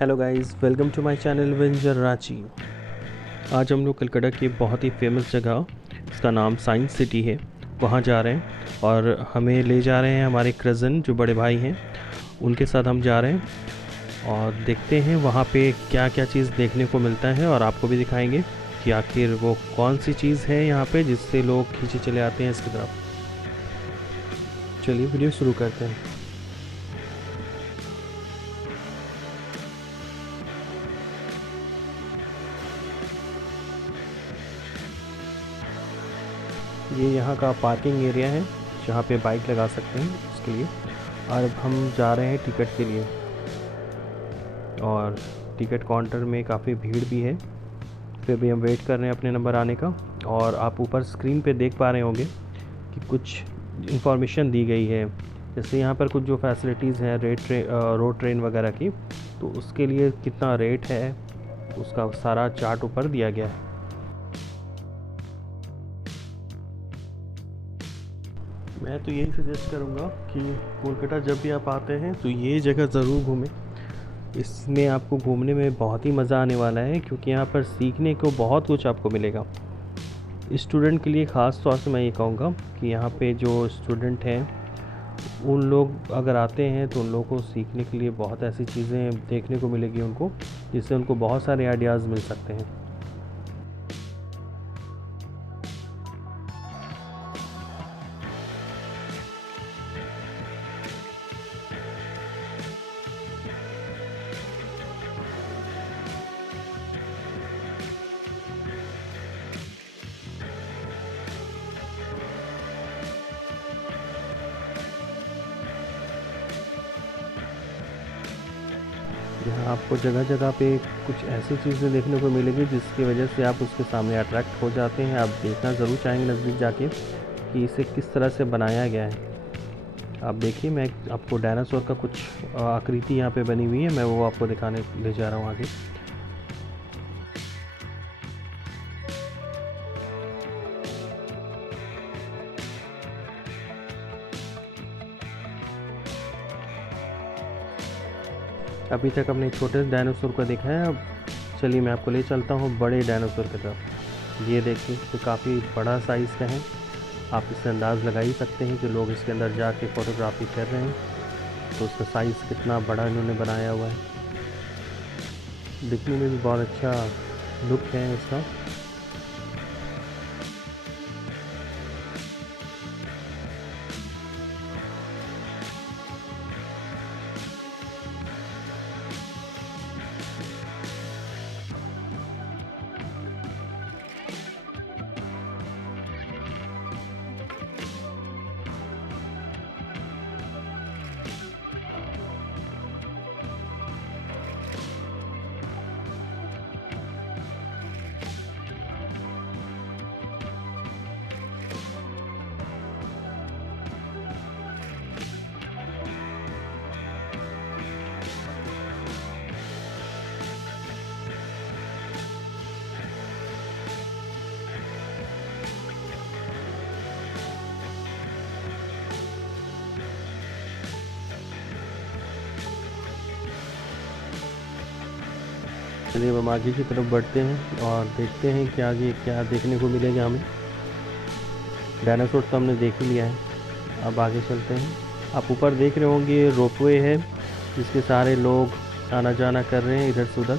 Hello guys, welcome to my channel वेंजर रांची। आज हम लोग कलकत्ता की बहुत ही फेमस जगह, इसका नाम साइंस सिटी है, वहाँ जा रहे हैं। और हमें ले जा रहे हैं हमारे कज़न जो बड़े भाई हैं, उनके साथ हम जा रहे हैं। और देखते हैं वहाँ पे क्या क्या चीज़ देखने को मिलता है, और आपको भी दिखाएंगे कि आखिर वो कौन सी चीज़ है यहाँ पे जिससे लोग खींचे चले आते हैं इसकी तरफ। चलिए वीडियो शुरू करते हैं। ये यहाँ का पार्किंग एरिया है जहाँ पे बाइक लगा सकते हैं उसके लिए। और अब हम जा रहे हैं टिकट के लिए, और टिकट काउंटर में काफ़ी भीड़ भी है, फिर भी हम वेट कर रहे हैं अपने नंबर आने का। और आप ऊपर स्क्रीन पे देख पा रहे होंगे कि कुछ इन्फॉर्मेशन दी गई है, जैसे यहाँ पर कुछ जो फैसिलिटीज़ हैं रोड ट्रेन वगैरह की, तो उसके लिए कितना रेट है उसका सारा चार्ट ऊपर दिया गया है। मैं तो यही सजेस्ट करूँगा कि कोलकाता जब भी आप आते हैं तो ये जगह ज़रूर घूमें। इसमें आपको घूमने में बहुत ही मज़ा आने वाला है, क्योंकि यहाँ पर सीखने को बहुत कुछ आपको मिलेगा। स्टूडेंट के लिए ख़ास तौर से मैं ये कहूँगा कि यहाँ पे जो स्टूडेंट हैं, उन लोग अगर आते हैं तो उन लोगों को सीखने के लिए बहुत ऐसी चीज़ें देखने को मिलेगी उनको, जिससे उनको बहुत सारे आइडियाज़ मिल सकते हैं। यहाँ आपको जगह जगह पे कुछ ऐसी चीज़ें देखने को मिलेगी जिसकी वजह से आप उसके सामने अट्रैक्ट हो जाते हैं। आप देखना ज़रूर चाहेंगे नज़दीक जाके कि इसे किस तरह से बनाया गया है। आप देखिए, मैं आपको डायनासोर का कुछ आकृति यहाँ पे बनी हुई है, मैं वो आपको दिखाने ले जा रहा हूँ आगे। अभी तक हमने छोटे डायनासोर को देखा है, अब चलिए मैं आपको ले चलता हूँ बड़े डायनासोर की तरफ। ये देखिए, तो काफ़ी बड़ा साइज़ का है। आप इससे अंदाज़ लगा ही सकते हैं कि लोग इसके अंदर जाके फ़ोटोग्राफी कर रहे हैं, तो उसका साइज़ कितना बड़ा इन्होंने बनाया हुआ है। दिखने में भी बहुत अच्छा लुक है इसका। चलिए अब हम आगे की तरफ बढ़ते हैं और देखते हैं कि आगे क्या देखने को मिलेगा हमें। डायनासोर तो हमने देख ही लिया है, अब आगे चलते हैं। आप ऊपर देख रहे होंगे रोपवे है, जिसके सारे लोग आना जाना कर रहे हैं इधर से उधर।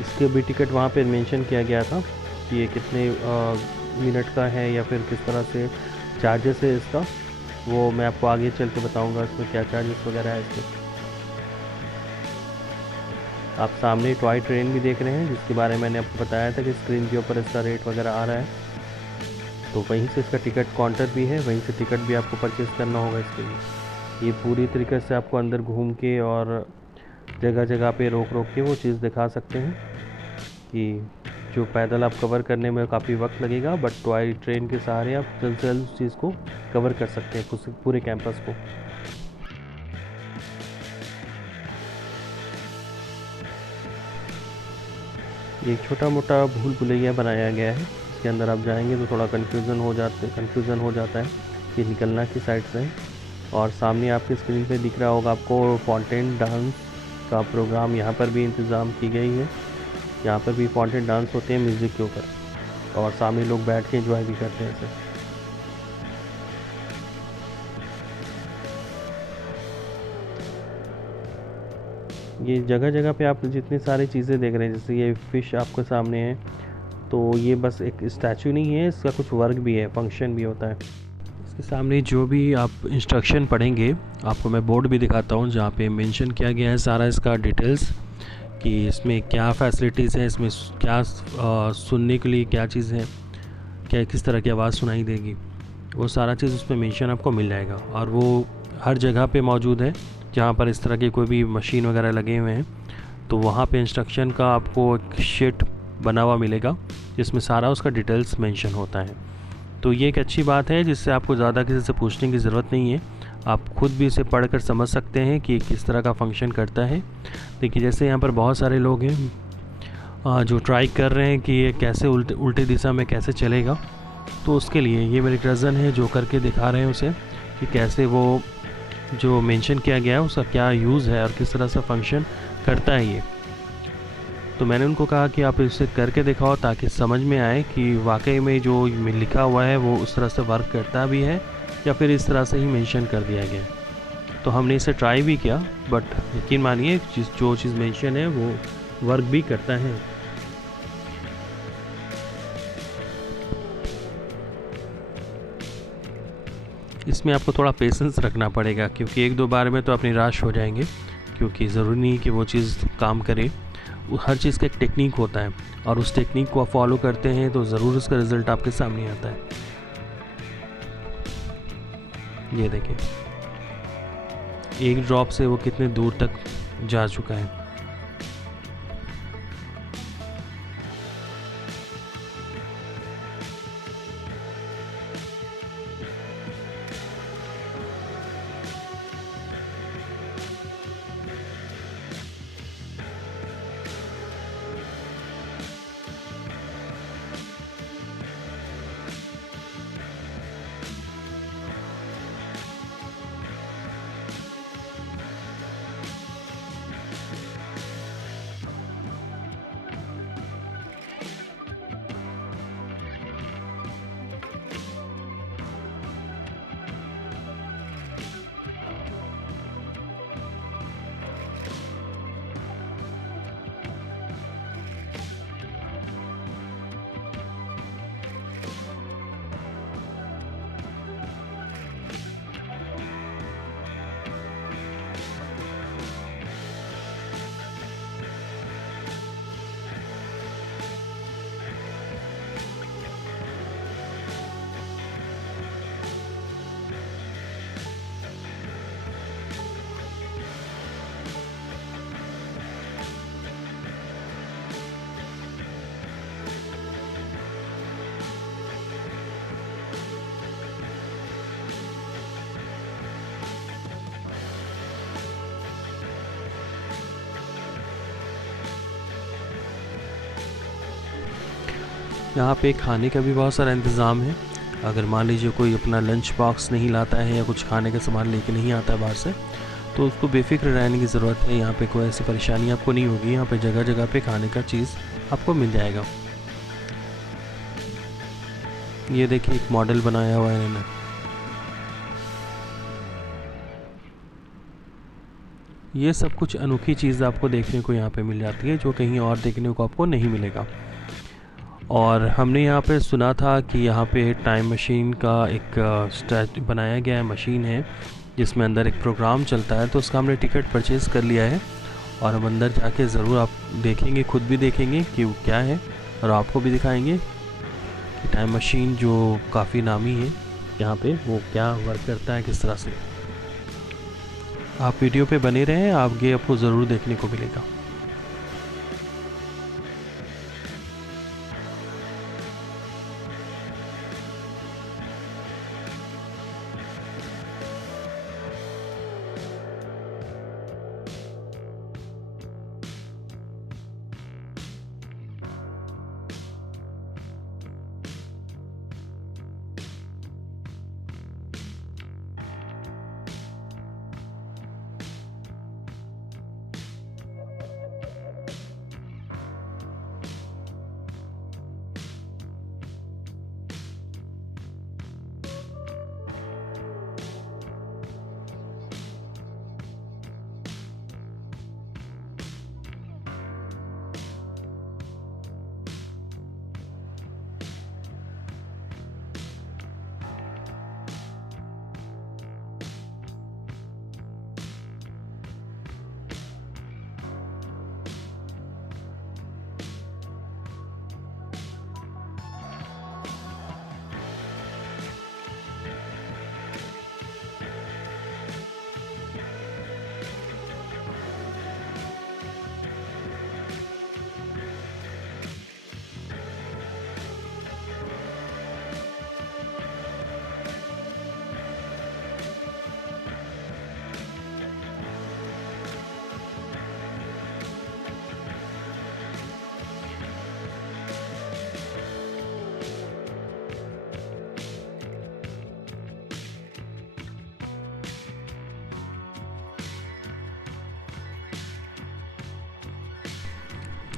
इसके भी टिकट वहाँ पे मेंशन किया गया था कि ये कितने मिनट का है या फिर किस तरह से चार्जेस है इसका। वो मैं आपको आगे चल के बताऊँगा इसमें क्या चार्जेस वगैरह है इसके। आप सामने टॉय ट्रेन भी देख रहे हैं, जिसके बारे में मैंने आपको बताया था कि स्क्रीन के ऊपर इसका रेट वगैरह आ रहा है। तो वहीं से इसका टिकट काउंटर भी है, वहीं से टिकट भी आपको परचेज़ करना होगा इसके लिए। ये पूरी तरीके से आपको अंदर घूम के और जगह जगह पे रोक रोक के वो चीज़ दिखा सकते हैं कि जो पैदल आप कवर करने में काफ़ी वक्त लगेगा, बट टॉय ट्रेन के सहारे आप जल्द से जल्द उस चीज़ को कवर कर सकते हैं, पूरे कैंपस को। एक छोटा मोटा भूल भुलैया बनाया गया है, इसके अंदर आप जाएंगे तो थोड़ा कन्फ्यूज़न हो जाता है कि निकलना किस साइड से है। और सामने आपके स्क्रीन पे दिख रहा होगा आपको फाउंटेन डांस का प्रोग्राम यहाँ पर भी इंतज़ाम की गई है। यहाँ पर भी फॉन्टेन डांस होते हैं म्यूज़िक के ऊपर, और सामने लोग बैठ के एंजॉय भी करते हैं इसे। ये जगह जगह पे आप जितनी सारी चीज़ें देख रहे हैं, जैसे ये फ़िश आपके सामने है, तो ये बस एक स्टैचू नहीं है, इसका कुछ वर्क भी है, फंक्शन भी होता है। इसके सामने जो भी आप इंस्ट्रक्शन पढ़ेंगे, आपको मैं बोर्ड भी दिखाता हूँ जहाँ पे मेंशन किया गया है सारा इसका डिटेल्स, कि इसमें क्या फैसिलिटीज़ हैं, इसमें क्या सुनने के लिए क्या चीज़ है, क्या किस तरह की आवाज़ सुनाई देगी, वो सारा चीज़ उसमें मेंशन आपको मिल जाएगा। और वो हर जगह पे मौजूद है जहाँ पर इस तरह की कोई भी मशीन वगैरह लगे हुए हैं, तो वहाँ पे इंस्ट्रक्शन का आपको एक शीट बना हुआ मिलेगा जिसमें सारा उसका डिटेल्स मेंशन होता है। तो ये एक अच्छी बात है जिससे आपको ज़्यादा किसी से पूछने की ज़रूरत नहीं है, आप खुद भी इसे पढ़कर समझ सकते हैं कि किस तरह का फंक्शन करता है। देखिए जैसे यहाँ पर बहुत सारे लोग हैं जो ट्राई कर रहे हैं कि ये कैसे उल्टे दिशा में कैसे चलेगा, तो उसके लिए ये मेरे कज़न है जो करके दिखा रहे हैं उसे कि कैसे वो जो मेंशन किया गया है उसका क्या यूज़ है और किस तरह से फंक्शन करता है ये। तो मैंने उनको कहा कि आप इसे करके दिखाओ ताकि समझ में आए कि वाकई में जो लिखा हुआ है वो उस तरह से वर्क करता भी है या फिर इस तरह से ही मेंशन कर दिया गया है। तो हमने इसे ट्राई भी किया, बट यकीन मानिए जो चीज़ मेंशन है वो वर्क भी करता है। इसमें आपको थोड़ा पेशेंस रखना पड़ेगा क्योंकि एक दो बार में तो आप निराश हो जाएंगे, क्योंकि ज़रूरी नहीं कि वो चीज़ काम करे। हर चीज़ का एक टेक्निक होता है और उस टेक्निक को आप फॉलो करते हैं तो ज़रूर उसका रिज़ल्ट आपके सामने आता है। ये देखिए एक ड्रॉप से वो कितने दूर तक जा चुका है। यहाँ पे खाने का भी बहुत सारा इंतज़ाम है। अगर मान लीजिए कोई अपना लंच बॉक्स नहीं लाता है या कुछ खाने का सामान लेके नहीं आता है बाहर से, तो उसको बेफिक्र रहने की ज़रूरत है। यहाँ पे कोई ऐसी परेशानी आपको नहीं होगी। यहाँ पे जगह जगह पे खाने का चीज़ आपको मिल जाएगा। ये देखिए एक मॉडल बनाया हुआ है इन्होंने। ये सब कुछ अनोखी चीज़ आपको देखने को यहाँ पे मिल जाती है जो कहीं और देखने को आपको नहीं मिलेगा। और हमने यहाँ पे सुना था कि यहाँ पे टाइम मशीन का एक स्टैचू बनाया गया है, मशीन है जिसमें अंदर एक प्रोग्राम चलता है, तो उसका हमने टिकट परचेज़ कर लिया है और हम अंदर जाके ज़रूर आप देखेंगे, खुद भी देखेंगे कि वो क्या है और आपको भी दिखाएंगे कि टाइम मशीन जो काफ़ी नामी है यहाँ पे वो क्या वर्क करता है, किस तरह से। आप वीडियो पे बने रहें, आगे आपको ज़रूर देखने को मिलेगा।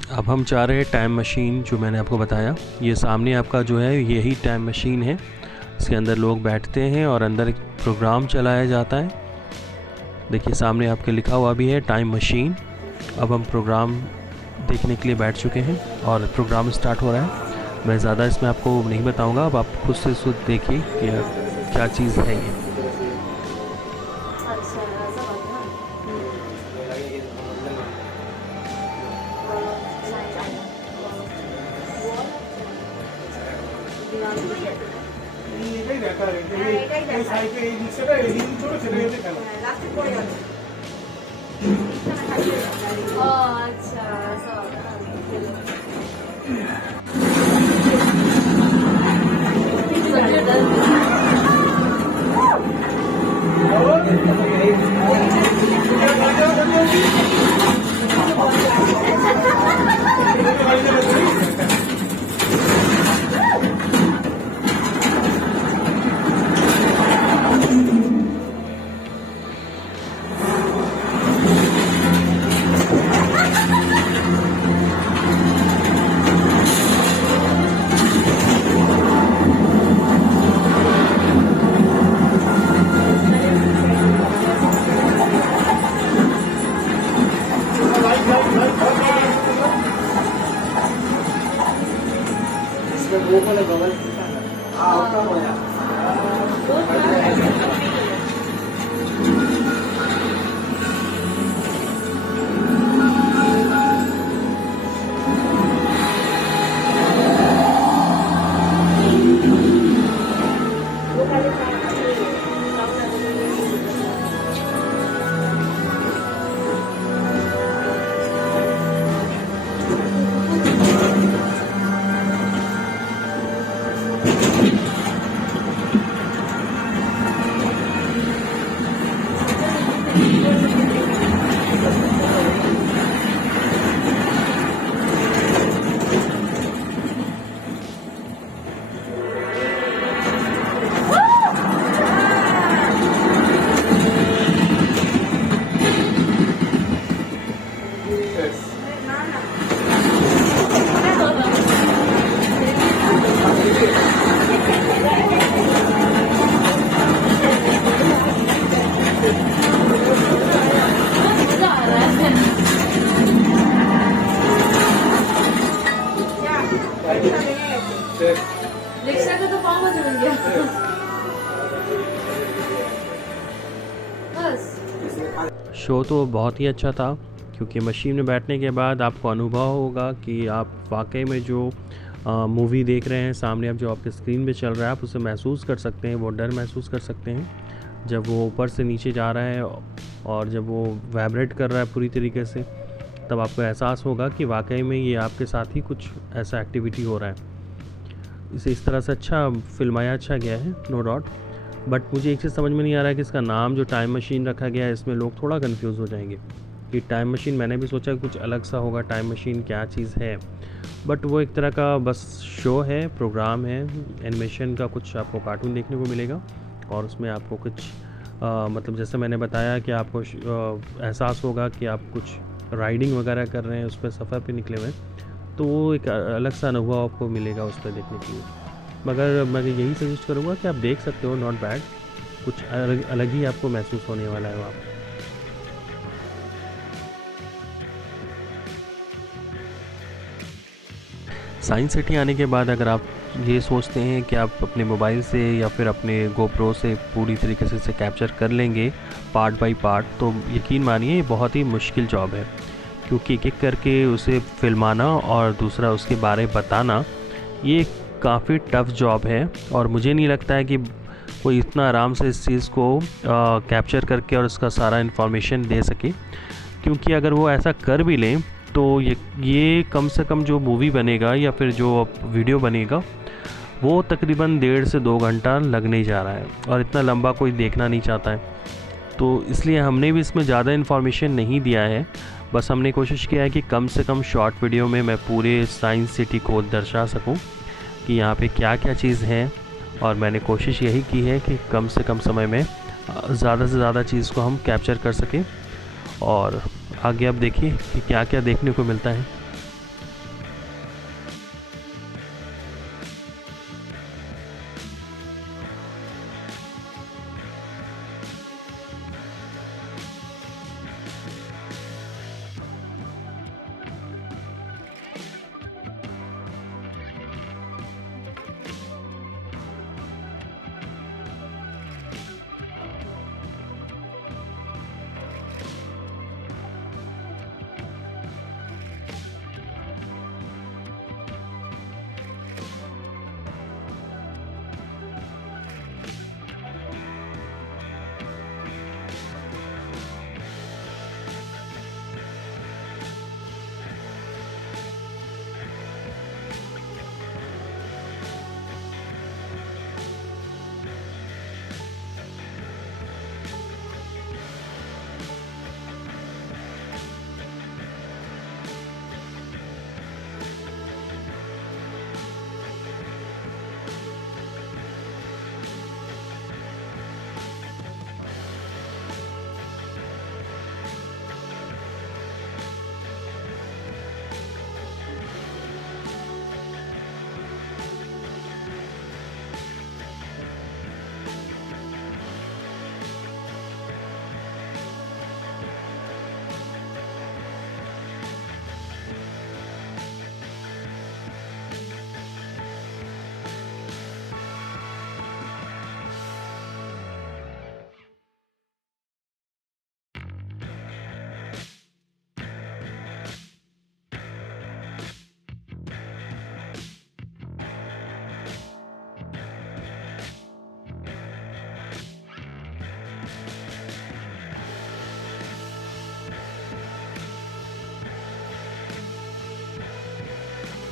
अब हम जा रहे हैं टाइम मशीन, जो मैंने आपको बताया। ये सामने आपका जो है यही टाइम मशीन है। इसके अंदर लोग बैठते हैं और अंदर एक प्रोग्राम चलाया जाता है। देखिए सामने आपके लिखा हुआ भी है टाइम मशीन। अब हम प्रोग्राम देखने के लिए बैठ चुके हैं और प्रोग्राम स्टार्ट हो रहा है। मैं ज़्यादा इसमें आपको नहीं बताऊंगा, अब आप खुद से खुद देखिए कि क्या चीज़ है ये। शो तो बहुत ही अच्छा था, क्योंकि मशीन में बैठने के बाद आपको अनुभव होगा कि आप वाकई में जो मूवी देख रहे हैं सामने, अब जो आपके स्क्रीन पे चल रहा है, आप उसे महसूस कर सकते हैं। वो डर महसूस कर सकते हैं जब वो ऊपर से नीचे जा रहा है और जब वो वाइब्रेट कर रहा है पूरी तरीके से, तब आपको एहसास होगा कि वाकई में ये आपके साथ ही कुछ ऐसा एक्टिविटी हो रहा है। इसे इस तरह से अच्छा फिल्माया अच्छा गया है, नो डाउट। बट मुझे एक चीज़ समझ में नहीं आ रहा है कि इसका नाम जो टाइम मशीन रखा गया है, इसमें लोग थोड़ा कंफ्यूज हो जाएंगे कि टाइम मशीन, मैंने भी सोचा कुछ अलग सा होगा, टाइम मशीन क्या चीज़ है। बट वो एक तरह का बस शो है, प्रोग्राम है, एनिमेशन का कुछ आपको कार्टून देखने को मिलेगा। और उसमें आपको कुछ मतलब जैसे मैंने बताया कि आपको एहसास होगा कि आप कुछ राइडिंग वगैरह कर रहे हैं, उस पर सफ़र पे निकले हुए हैं, तो वो एक अलग सा अनुभव आपको मिलेगा उस पर देखने के लिए। मगर मैं यही सजेस्ट करूँगा कि आप देख सकते हो, नॉट बैड, कुछ अलग ही आपको महसूस होने वाला है वहाँ। साइंस सिटी आने के बाद अगर आप ये सोचते हैं कि आप अपने मोबाइल से या फिर अपने गोप्रो से पूरी तरीके से इसे कैप्चर कर लेंगे पार्ट बाय पार्ट, तो यकीन मानिए ये बहुत ही मुश्किल जॉब है, क्योंकि एक एक करके उसे फिल्माना और दूसरा उसके बारे में बताना, ये काफ़ी टफ़ जॉब है। और मुझे नहीं लगता है कि कोई इतना आराम से इस चीज़ को कैप्चर करके और उसका सारा इन्फॉर्मेशन दे सके, क्योंकि अगर वो ऐसा कर भी लें तो ये कम से कम जो मूवी बनेगा या फिर जो वीडियो बनेगा वो तकरीबन 1.5 से 2 घंटा लगने जा रहा है, और इतना लंबा कोई देखना नहीं चाहता है। तो इसलिए हमने भी इसमें ज़्यादा इन्फॉर्मेशन नहीं दिया है, बस हमने कोशिश किया है कि कम से कम शॉर्ट वीडियो में मैं पूरे साइंस सिटी को दर्शा सकूं कि यहाँ पे क्या क्या चीज़ है। और मैंने कोशिश यही की है कि कम से कम समय में ज़्यादा से ज़्यादा चीज़ को हम कैप्चर कर सकें। और आगे अब देखिए कि क्या क्या देखने को मिलता है।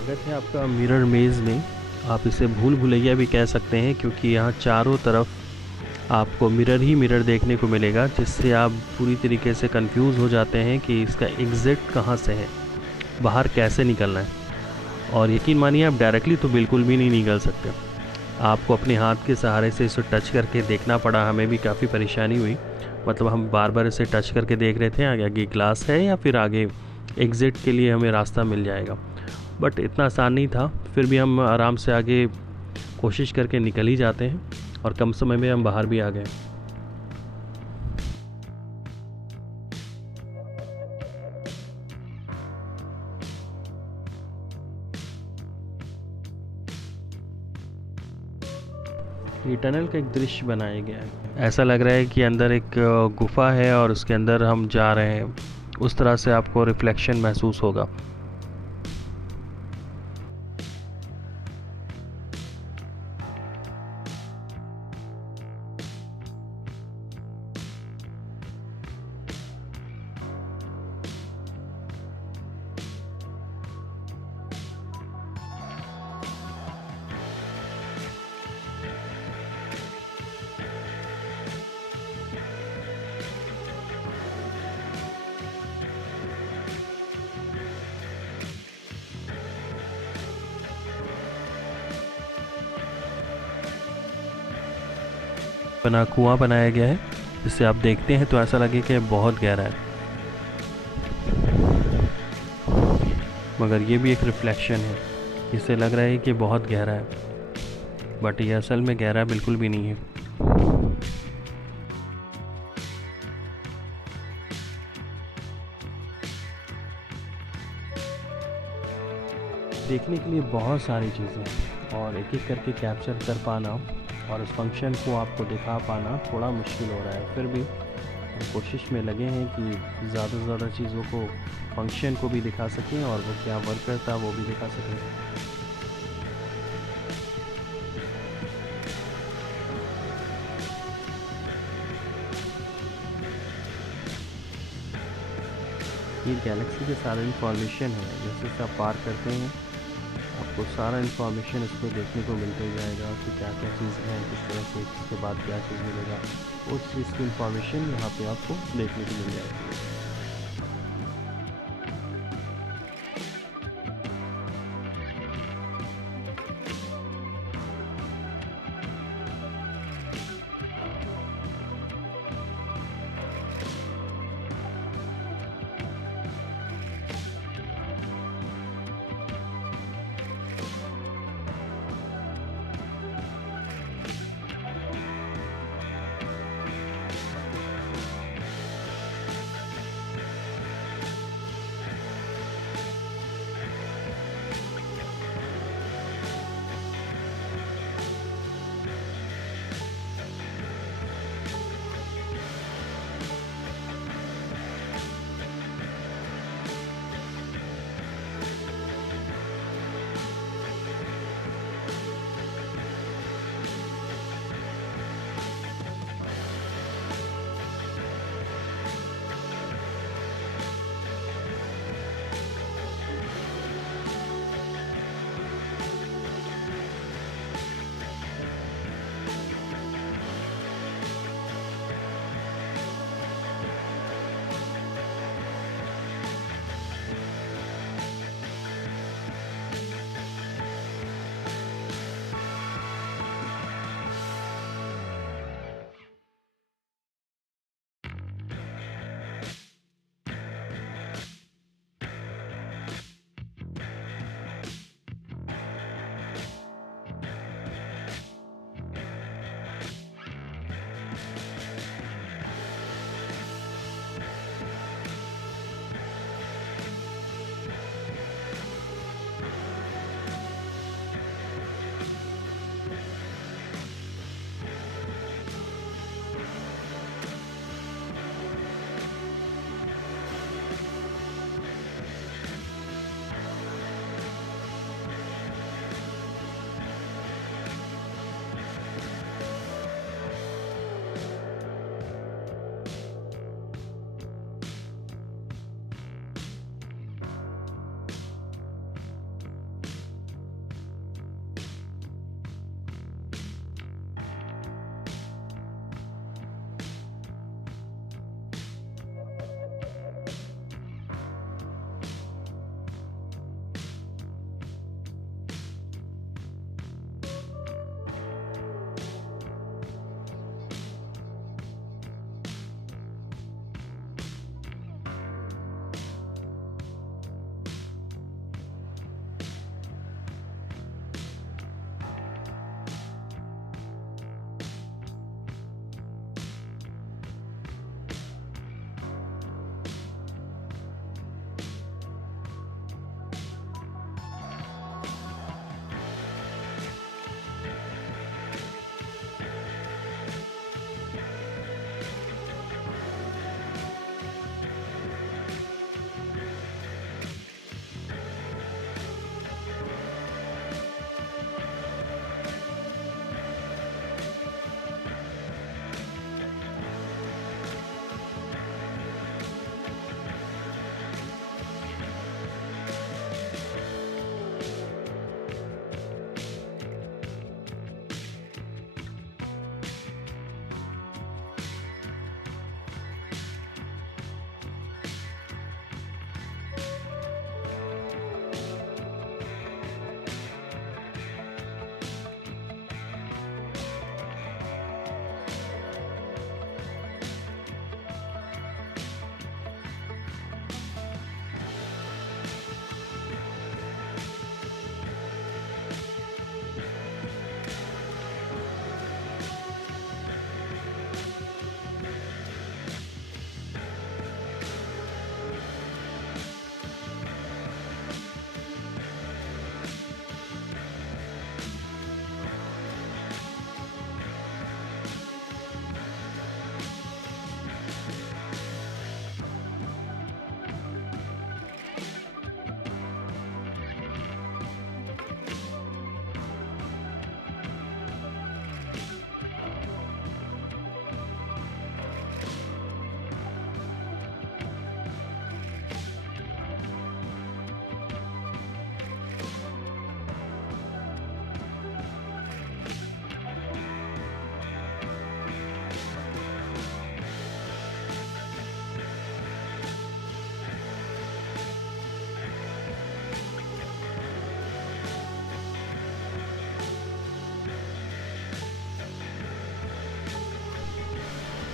स्वागत है आपका मिरर मेज़ में। आप इसे भूल भुलैया भी कह सकते हैं, क्योंकि यहाँ चारों तरफ आपको मिरर ही मिरर देखने को मिलेगा, जिससे आप पूरी तरीके से कंफ्यूज हो जाते हैं कि इसका एग्ज़िट कहाँ से है, बाहर कैसे निकलना है। और यकीन मानिए आप डायरेक्टली तो बिल्कुल भी नहीं निकल सकते, आपको अपने हाथ के सहारे से इसे टच करके देखना पड़ा। हमें भी काफ़ी परेशानी हुई, मतलब हम बार बार इसे टच करके देख रहे थे आगे ग्लास है या फिर आगे एग्ज़िट के लिए हमें रास्ता मिल जाएगा। बट इतना आसान नहीं था, फिर भी हम आराम से आगे कोशिश करके निकल ही जाते हैं और कम समय में हम बाहर भी आ गए। ये टनल का एक दृश्य बनाया गया है, ऐसा लग रहा है कि अंदर एक गुफा है और उसके अंदर हम जा रहे हैं, उस तरह से आपको रिफ्लेक्शन महसूस होगा। बना कुआं बनाया गया है, जिससे आप देखते हैं तो ऐसा लगे कि बहुत गहरा है, मगर ये भी एक रिफ्लेक्शन है, इससे लग रहा है कि बहुत गहरा है, बट ये असल में गहरा बिल्कुल भी नहीं है। देखने के लिए बहुत सारी चीज़ें हैं और एक एक करके कैप्चर कर पाना और उस फंक्शन को आपको दिखा पाना थोड़ा मुश्किल हो रहा है। फिर भी हम कोशिश में लगे हैं कि ज़्यादा से ज़्यादा चीज़ों को, फंक्शन को भी दिखा सकें और वो क्या वर्क करता है वो भी दिखा सकें। ये गैलेक्सी के सारे इन्फॉर्मेशन है, जैसे जैसे आप पार करते हैं आपको सारा इन्फॉर्मेशन इस पर देखने को मिलते जाएगा कि क्या क्या चीज़ है, किस तरह से, इसके बाद क्या चीज़ मिलेगा, उस चीज़ की इन्फॉर्मेशन यहाँ पे आपको देखने को मिल जाएगी।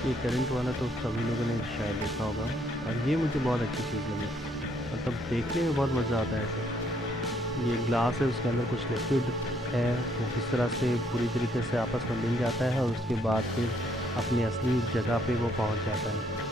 ये करंट वाला तो सभी लोगों ने शायद देखा होगा, और ये मुझे बहुत अच्छी चीज़ लगी। मतलब देखने में बहुत मज़ा आता है ऐसे। ये ग्लास है, उसके अंदर कुछ लिक्विड है, वो किस तरह से पूरी तरीके से आपस में मिल जाता है और उसके बाद फिर अपनी असली जगह पे वो पहुंच जाता है।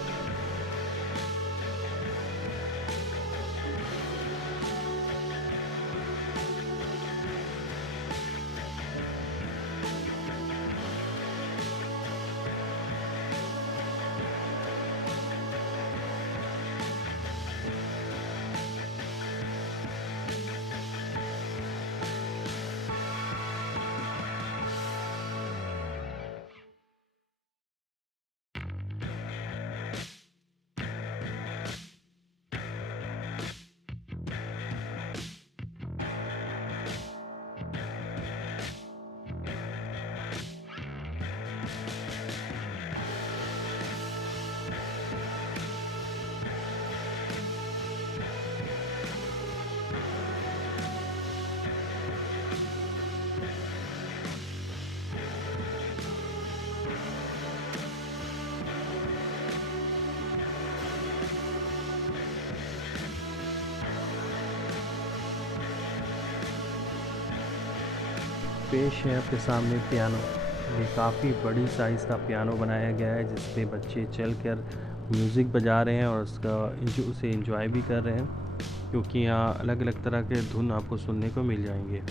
पेश है आपके सामने पियानो। ये काफ़ी बड़ी साइज़ का पियानो बनाया गया है, जिस पे बच्चे चल कर म्यूज़िक बजा रहे हैं और उसे एंजॉय भी कर रहे हैं, क्योंकि यहाँ अलग अलग तरह के धुन आपको सुनने को मिल जाएंगे।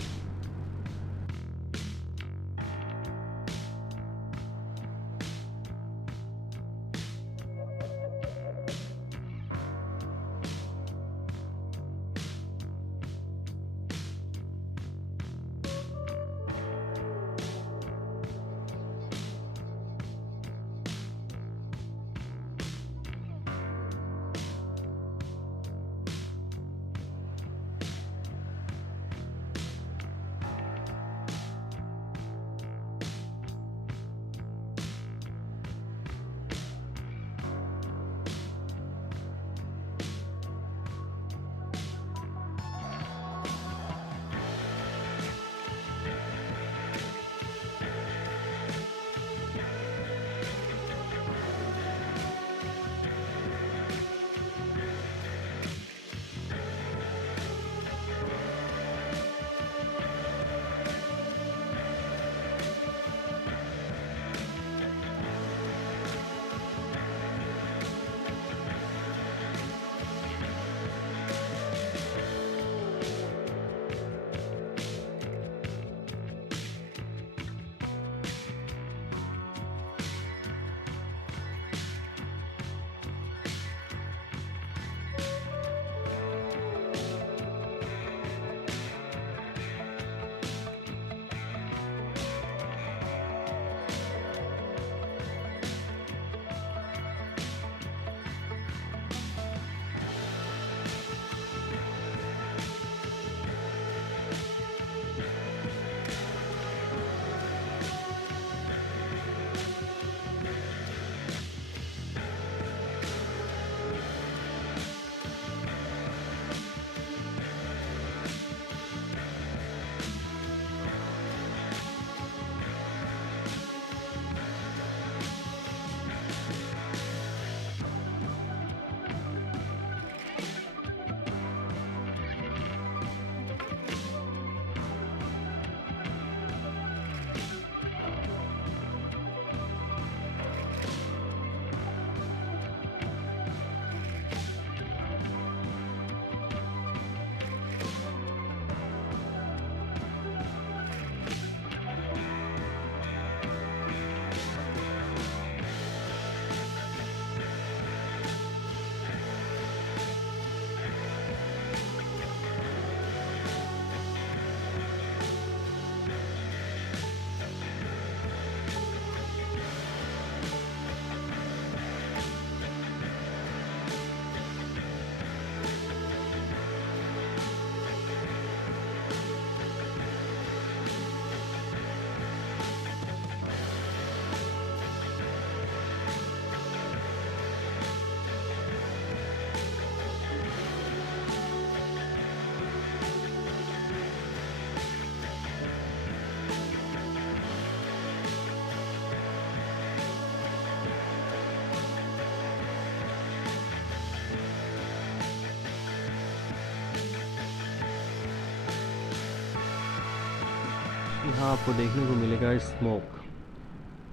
यहाँ आपको देखने को मिलेगा स्मोक।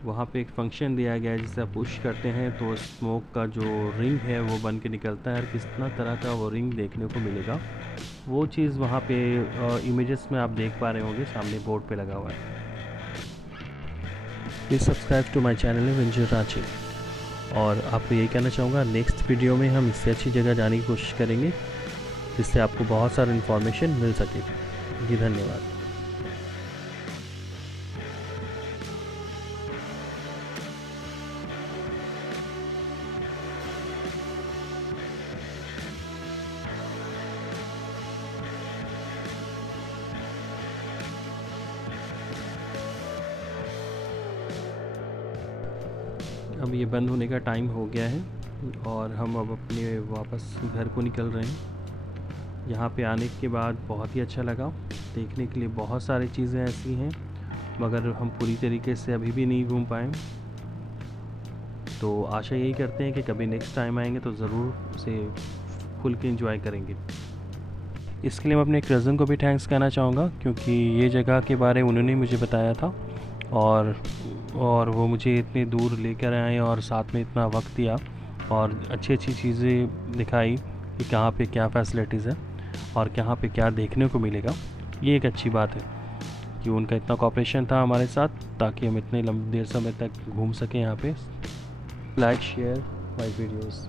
वहाँ पे एक फंक्शन दिया गया है, जिसे आप पुश करते हैं तो स्मोक का जो रिंग है वो बन के निकलता है और कितना तरह का वो रिंग देखने को मिलेगा। वो चीज़ वहाँ पे इमेजेस में आप देख पा रहे होंगे, सामने बोर्ड पे लगा हुआ है। Please subscribe to my channel adventure Ranchi. और आपको यही कहना चाहूँगा, नेक्स्ट वीडियो में हम इससे अच्छी जगह जाने की कोशिश करेंगे, जिससे आपको बहुत सारा इन्फॉर्मेशन मिल सके। जी धन्यवाद। अब ये बंद होने का टाइम हो गया है और हम अब अपने वापस घर को निकल रहे हैं। यहाँ पे आने के बाद बहुत ही अच्छा लगा। देखने के लिए बहुत सारी चीज़ें ऐसी हैं, मगर हम पूरी तरीके से अभी भी नहीं घूम पाए। तो आशा यही करते हैं कि कभी नेक्स्ट टाइम आएंगे तो ज़रूर उसे खुल के एंजॉय करेंगे। इसके लिए मैं अपने कज़न को भी थैंक्स कहना चाहूँगा, क्योंकि ये जगह के बारे में उन्होंने मुझे बताया था और वो मुझे इतनी दूर लेकर आए और साथ में इतना वक्त दिया और अच्छी अच्छी चीज़ें दिखाई कि कहाँ पे क्या फ़ैसिलिटीज़ है और कहाँ पे क्या देखने को मिलेगा। ये एक अच्छी बात है कि उनका इतना कोऑपरेशन था हमारे साथ, ताकि हम इतने लंबे देर समय तक घूम सकें यहाँ पे। Like share my videos.